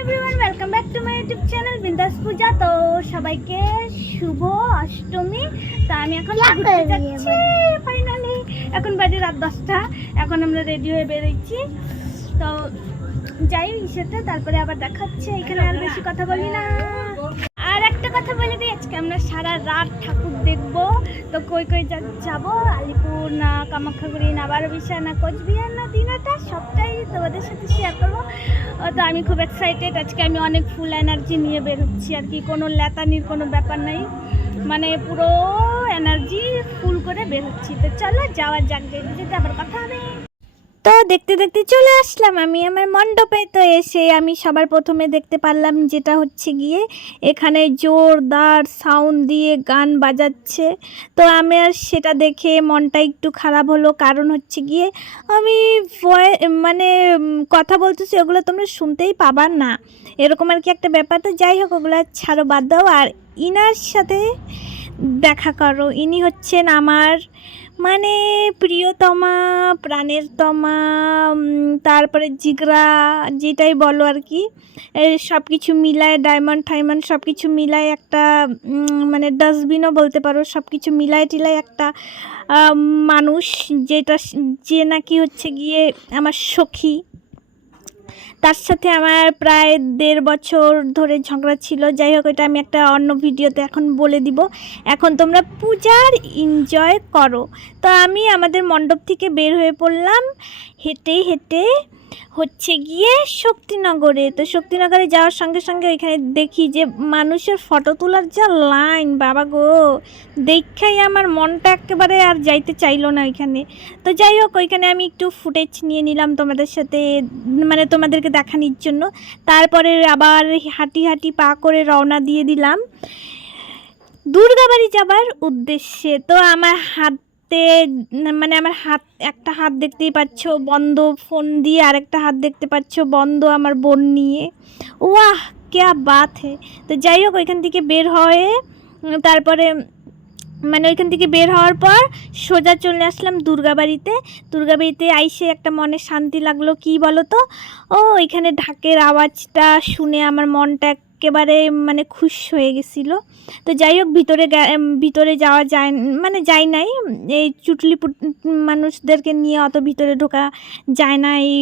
Everyone, welcome back to my YouTube channel বিন্দাস পূজা। তো সবাইকে শুভ অষ্টমী। তা আমি এখন ঘুরতে যাচ্ছি ফাইনালি। এখন বাজে রাত 10টা। এখন আমরা রেডি হয়ে বেরোচ্ছি। তো যাই ইসেতে, তারপরে আবার দেখাচ্ছে। এখানে আর বেশি কথা বলি না। আর একটা কথা বলে দিই, আজকে আমরা সারা রাত ঠাকুর দেখবো। তো কই কই যাবো, আলিপুর না কামাখ্যাগুড়ি না বারোবিশা না কোচবিহার না দিনাটা, সবটাই তোমাদের সাথে শেয়ার করবো। তো আমি খুব এক্সাইটেড। আজকে আমি অনেক ফুল এনার্জি নিয়ে বেরোচ্ছি আর কি। কোনো ল্যাতানির কোনো ব্যাপার নাই, মানে পুরো এনার্জি ফুল করে বেরোচ্ছি। তো চলো যাওয়া যাক, যেতে আবার কথা হবে। তো দেখতে দেখতে চলে আসলাম আমি আমার মণ্ডপে। তো এসে আমি সবার প্রথমে দেখতে পারলাম যেটা হচ্ছে গিয়ে এখানে জোরদার সাউন্ড দিয়ে গান বাজাচ্ছে। তো আমি আর সেটা দেখে মনটা একটু খারাপ হলো, কারণ হচ্ছে গিয়ে আমি মানে কথা বলতেছি, ওগুলো তোমরা শুনতেই পাবার না, এরকম আর কি একটা ব্যাপার। তো যাই হোক, ওগুলো ছাড়ো, বাদ দাও। আর ইনার সাথে দেখা করো, ইনি হচ্ছেন আমার মানে প্রিয়তমা, প্রাণের তমা, তারপরে জিগরা, যেটাই বলো আর কি। সব কিছু মিলায়, ডায়মন্ড ঠাইমন্ড সব কিছু মিলায় একটা মানে ডাস্টবিনও বলতে পারো। সব কিছু মিলায় টিলায় একটা মানুষ, যে নাকি হচ্ছে গিয়ে আমার সখী। তার সাথে আমার প্রায় 1.5 বছর ধরে ঝগড়া ছিল। যাই হোক, এটা আমি একটা অন্য ভিডিওতে এখন বলে দিব। এখন তোমরা পূজার এনজয় করো। তো আমি আমাদের মণ্ডপ থেকে বের হয়ে পড়লাম হেঁটে হেঁটে হচ্ছে গিয়ে শক্তিনগরে। তো শক্তিনগরে যাওয়ার সঙ্গে সঙ্গে ওইখানে দেখি যে মানুষের ফটো তোলার যা লাইন, বাবা গো, দেখাই আমার মনটা একেবারে আর যাইতে চাইলো না ওইখানে। তো যাই হোক, ওইখানে আমি একটু ফুটেজ নিয়ে নিলাম তোমাদের সাথে, মানে তোমাদেরকে দেখানোর জন্য। তারপরে আবার হাঁটি হাঁটি পা করে রওনা দিয়ে দিলাম দুর্গাবাড়ি যাবার উদ্দেশ্যে। তো আমার মানে আমার একটা হাত দেখতেই পাচ্ছ বন্ধ ফোন দিয়ে, আর একটা হাত দেখতে পাচ্ছ বন্ধ আমার বোন নিয়ে। ওয়াহ ক্যা বাত হে। তো যাই হোক, ওইখান থেকে বের হয়ে তারপরে মানে ওইখান থেকে বের হওয়ার পর সোজা চলে আসলাম দুর্গাবাড়িতে আইসে একটা মনে শান্তি লাগলো। কি বলো তো, ওইখানে ঢাকের আওয়াজটা শুনে আমার মনটা একেবারে মানে খুশ হয়ে গেছিলো। তো যাই হোক, ভিতরে যাওয়া যায় মানে যাই নাই, এই চুটলি মানুষদেরকে নিয়ে অত ভিতরে ঢোকা যায় না এই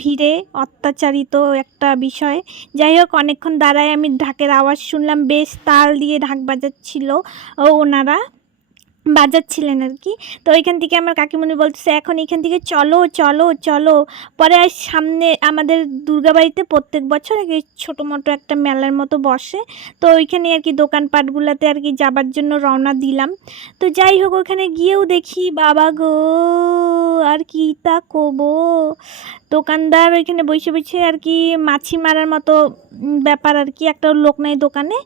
ভিড়ে, অত্যাচারিত একটা বিষয়। যাই হোক, অনেকক্ষণ দাঁড়ায় আমি ঢাকের আওয়াজ শুনলাম, বেশ তাল দিয়ে ঢাক বাজাচ্ছিল ওনারা, বাজাচ্ছিলেন আর কি। তো ওইখান থেকে আমার কাকিমণি বলতেছে, এখন এখান থেকে চলো চলো চলো। পরে সামনে আমাদের দুর্গাবাড়িতে প্রত্যেক বছর ছোটো মোটো একটা মেলার মতো বসে। তো ওইখানে আর কি দোকানপাটগুলোতে আর কি যাবার জন্য রওনা দিলাম। তো যাই হোক, ওখানে গিয়েও দেখি বাবা গো, আর কি তা কবো, দোকানদার ওইখানে বসে বসে আর কি মাছি মারার মতো ব্যাপার আর কি। একটা লোক নাই দোকানে,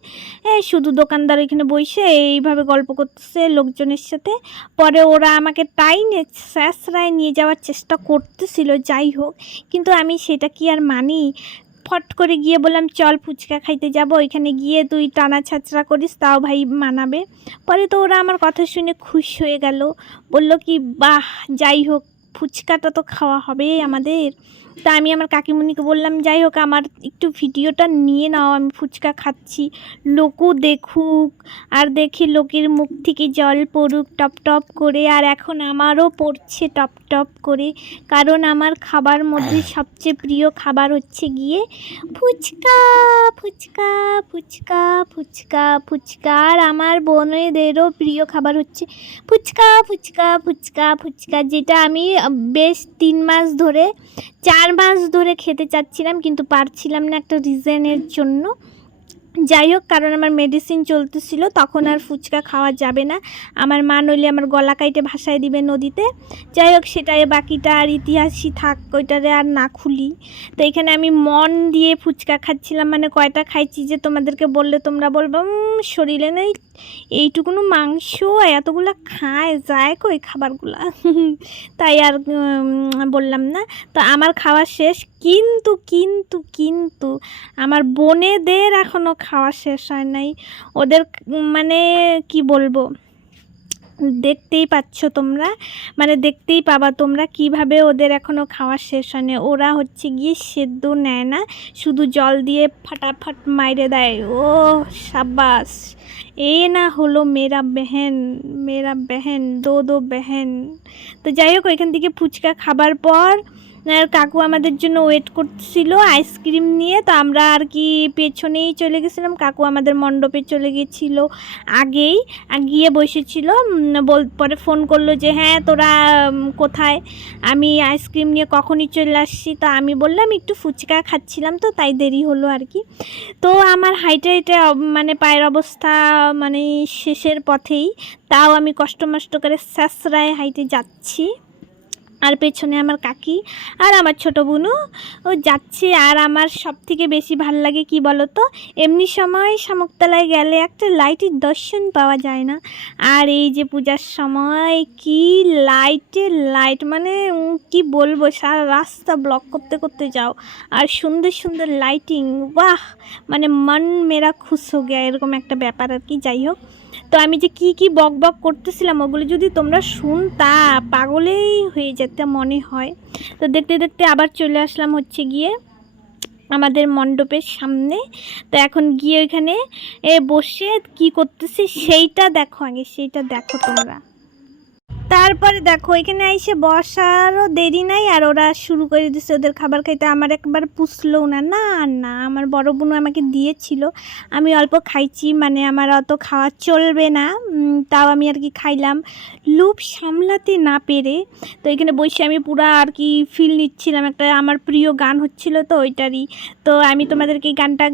শুধু দোকানদার ওইখানে বসে এইভাবে গল্প করতেছে লোকজনের সাথে। পরে ওরা আমাকে টাইনে স্যাঁচড়ায় নিয়ে যাওয়ার চেষ্টা করতেছিল। যাই হোক, কিন্তু আমি সেটা কি আর মানি। ফট করে গিয়ে বললাম, চল ফুচকা খাইতে যাব। ওইখানে গিয়ে তুই টানা ছাচড়া করিস, তাও ভাই মানাবে। পরে তো ওরা আমার কথা শুনে খুশ হয়ে গেল, বলল কি বাহ, যাই হোক ফুচকাটা তো খাওয়া হবে আমাদের। তা আমি আমার কাকিমণিকে বললাম, যাই হোক আমার একটু ভিডিওটা নিয়ে নাও, আমি ফুচকা খাচ্ছি, লোকও দেখুক, আর দেখি লোকের মুখ থেকে জল পড়ুক টপ টপ করে। আর এখন আমারও পড়ছে টপ টপ করে, কারণ আমার খাবার মধ্যে সবচেয়ে প্রিয় খাবার হচ্ছে গিয়ে ফুচকা ফুচকা ফুচকা ফুচকা ফুচকা। আর আমার বোনেদেরও প্রিয় খাবার হচ্ছে ফুচকা ফুচকা ফুচকা ফুচকা, যেটা আমি বেশ 4 মাস ধরে খেতে চাচ্ছিলাম, কিন্তু পারছিলাম না একটা রিজনের জন্য। যাই হোক, কারণ আমার মেডিসিন চলতেছিল, তখন আর ফুচকা খাওয়া যাবে না। আমার মা নইলে আমার গলা কাইটে ভাসায় দিবে নদীতে। যাই হোক, সেটাই বাকিটা আর ইতিহাসই থাক, ওইটারে আর না খুলি। তো এখানে আমি মন দিয়ে ফুচকা খাচ্ছিলাম, মানে কয়টা খাইছি যে তোমাদেরকে বললে তোমরা বলবো শরীরে নেই এইটুকুনো মাংস এতগুলা খায় যায় কই খাবারগুলা। তাই আর বললাম না। তো আমার খাওয়া শেষ, কিন্তু কিন্তু কিন্তু আমার বোনেদের এখনও খাওয়া শেষ হয় নাই। ওদের মানে কি বলবো, দেখতেই পাচ্ছ তোমরা, মানে দেখতেই পাবা তোমরা কিভাবে ওদের এখনও খাওয়া শেষ হয়নি। ওরা হচ্ছে গিয়ে সেদ্ধ নেয় না, শুধু জল দিয়ে ফাটাফাট মাইরে দেয়। ও শাবাশ, এ না হলো মেরা বেহেন দো বেহেন। তো যাই হোক, ওইখান থেকে ফুচকা খাবার পর কাকু আমাদের জন্য ওয়েট করছিল আইসক্রিম নিয়ে। তো আমরা আর কি পেছনেই চলে গেছিলাম, কাকু আমাদের মণ্ডপে চলে গেছিল আগেই, গিয়ে বসেছিল। পরে ফোন করলো যে হ্যাঁ তোরা কোথায়, আমি আইসক্রিম নিয়ে কখনই চলে আসছি। তো আমি বললাম একটু ফুচকা খাচ্ছিলাম, তো তাই দেরি হলো আর কি। তো আমার হাইটে মানে পায়ের অবস্থা মানে শেষের পথেই, তাও আমি কষ্ট মষ্ট করে স্যাঁচড়ায় হাইটে যাচ্ছি। আর পেছনে আমার কাকি আর আমার ছোটো বোনও ও যাচ্ছে। আর আমার সব থেকে বেশি ভাল লাগে কি বলো তো, এমনি সময় শামুকতলায় গেলে একটা লাইটের দর্শন পাওয়া যায় না, আর এই যে পূজার সময় কি লাইট, মানে কি বলবো, সারা রাস্তা ব্লক করতে করতে যাও আর সুন্দর সুন্দর লাইটিং, বাহ, মানে মন মেরা খুশ হয়ে গিয়া, এরকম একটা ব্যাপার আর কি। যাই হোক, তো আমি যে কি বক করতেছিলাম ওগুলো যদি তোমরা শুনতা পাগলেই হয়ে যেতে মনে হয়। তো দেখতে দেখতে আবার চলে আসলাম হচ্ছে গিয়ে আমাদের মণ্ডপের সামনে। তো এখন গিয়ে ওইখানে বসে কি করতেছি সেইটা দেখো, আগে সেইটা দেখো তোমরা। তারপরে দেখো এখানে এসে বসারও দেরি নাই, আর ওরা শুরু করে দিচ্ছে ওদের খাবার খাইতে। আমার একবার পুষলো না, না আমার বড় বোন আমাকে দিয়েছিল, আমি অল্প খাইছি, মানে আমার অত খাওয়া চলবে না, তাও আমি আর কি খাইলাম লোভ সামলাতে না পেরে। তো এখানে বসে আমি পুরো আর কি ফিল নিচ্ছিলাম, একটা আমার প্রিয় গান হচ্ছিল তো ওইটারই। তো আমি তোমাদেরকে গানটা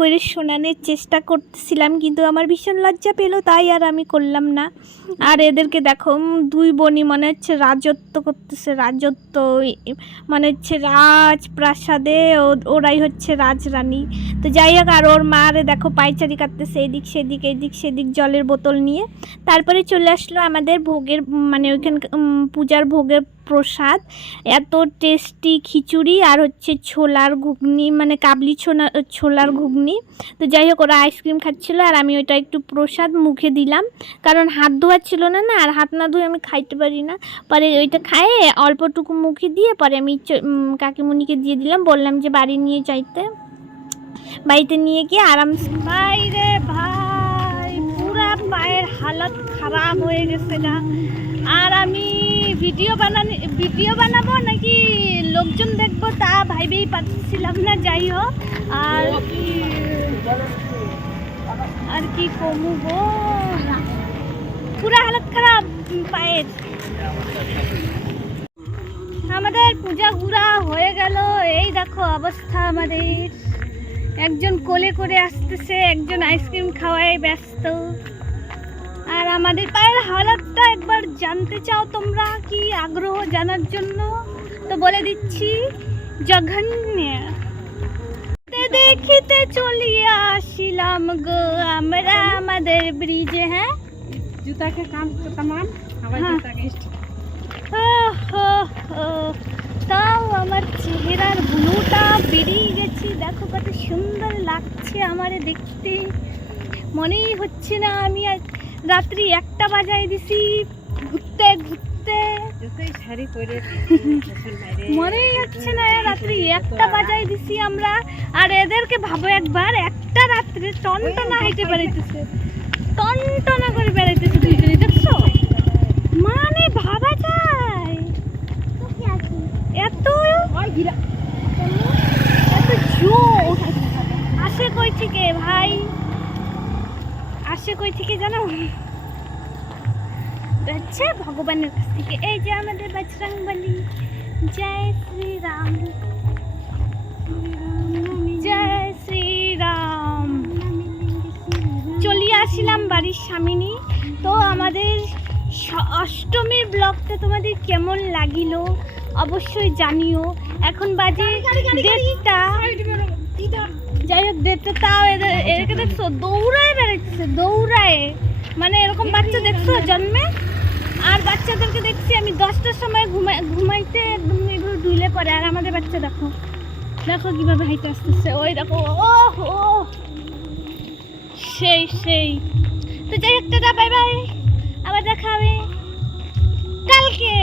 করে শোনানোর চেষ্টা করতেছিলাম, কিন্তু আমার ভীষণ লজ্জা পেলো, তাই আর আমি করলাম না। আর এদেরকে দেখো দুই বোনই মনে হচ্ছে রাজত্ব করতেছে, রাজত্ব মনে হচ্ছে রাজপ্রাসাদে ওরাই হচ্ছে রাজরানী। তো যাই হোক, আর ওর মারে দেখো পায়চারি কাটতেছে এদিক সেদিক জলের বোতল নিয়ে। তারপরে চলে আসলো আমাদের ভোগের, মানে ওইখানে পূজার ভোগের প্রসাদ, এত টেস্টি খিচুড়ি আর হচ্ছে ছোলার ঘুগনি, মানে কাবলি ছোলার ঘুগনি। তো যাই হোক, ওরা আইসক্রিম খাচ্ছিলো আর আমি ওইটা একটু প্রসাদ মুখে দিলাম, কারণ হাত ধোয়া ছিল না, আর হাত না ধুয়ে আমি খাইতে পারি না। পরে ওইটা খাইয়ে অল্পটুকু মুখে দিয়ে পরে আমি কাকিমুনিকে দিয়ে দিলাম, বললাম যে বাড়ি নিয়ে যাইতে। বাড়িতে নিয়ে গিয়ে আরামসে, বাইরে ভাই পুরা পায়ের হালত খারাপ হয়ে গেছে না। আর আমি ভিডিও বানাবো নাকি লোকজন দেখবো তা ভাইবেই পাচ্ছিলাম না। যাই হোক, আর কি কমু গো, পুরা হালত খারাপ পায়ের। আমাদের পূজা ঘুরা হয়ে গেল, এই দেখো অবস্থা আমাদের, একজন কোলে করে আসতেছে, একজন আইসক্রিম খাওয়ায় ব্যস্ত। আর আমাদের পায়ের হালতটা একবার জানতে চাও তোমরা, কি আগ্রহ জানার জন্য, তো বলে দিচ্ছি জঘন্য। দেখিতে চলিয়ে আসিলাম গো আমরা আমাদের ব্রিজে। হ্যাঁ, জুতাকে কাম তামাম আবার জুতাকে তাও আমার চেহারার ব্লুটা বেরিয়ে গেছে, দেখো কত সুন্দর লাগছে আমারে দেখতে। মনেই হচ্ছে না আমি আজ রাত্রি 1টা বাজায় দিছি ঘুরতে ঘুরতে, মনেই হচ্ছে না রাত্রি 1টা বাজায় দিছি আমরা। আর এদেরকে ভাবো একবার, একটা রাত্রে টনটনা হেঁটে বেড়াইতেছে, টনটনা করে বেড়াইতেছে দুইজনে, দেখছো, মানে ভাবা যায় এত জোর আসে কই থেকে ভাই, আসে কই থেকে জানো, হচ্ছে ভগবানের কাছ থেকে। এই যে আমাদের বজরংবলী, জয় শ্রীরাম, জয় শ্রীরাম। চলিয়ে আসিলাম বাড়ির সামনে। তো আমাদের অষ্টমীর ব্লগটা তোমাদের কেমন লাগিল অবশ্যই জানিও। এখন বাজে 1:30, যাই হোক 1:30, তাও এদেরকে দেখছো দৌড়ায় বেড়াচ্ছে, দৌড়ায়, মানে এরকম বাচ্চা দেখছো জন্মে। আর বাচ্চাদেরকে দেখছি আমি 10টার সময় ঘুমাইতে একদম এগুলো ঢুলে পড়ে, আর আমাদের বাচ্চা দেখো দেখো কিভাবে হাইতে আসতেছে, ওই দেখো ও সেই। তো যাই হোক, টাটা, বাই বাই। আবার দেখা হবে কালকে।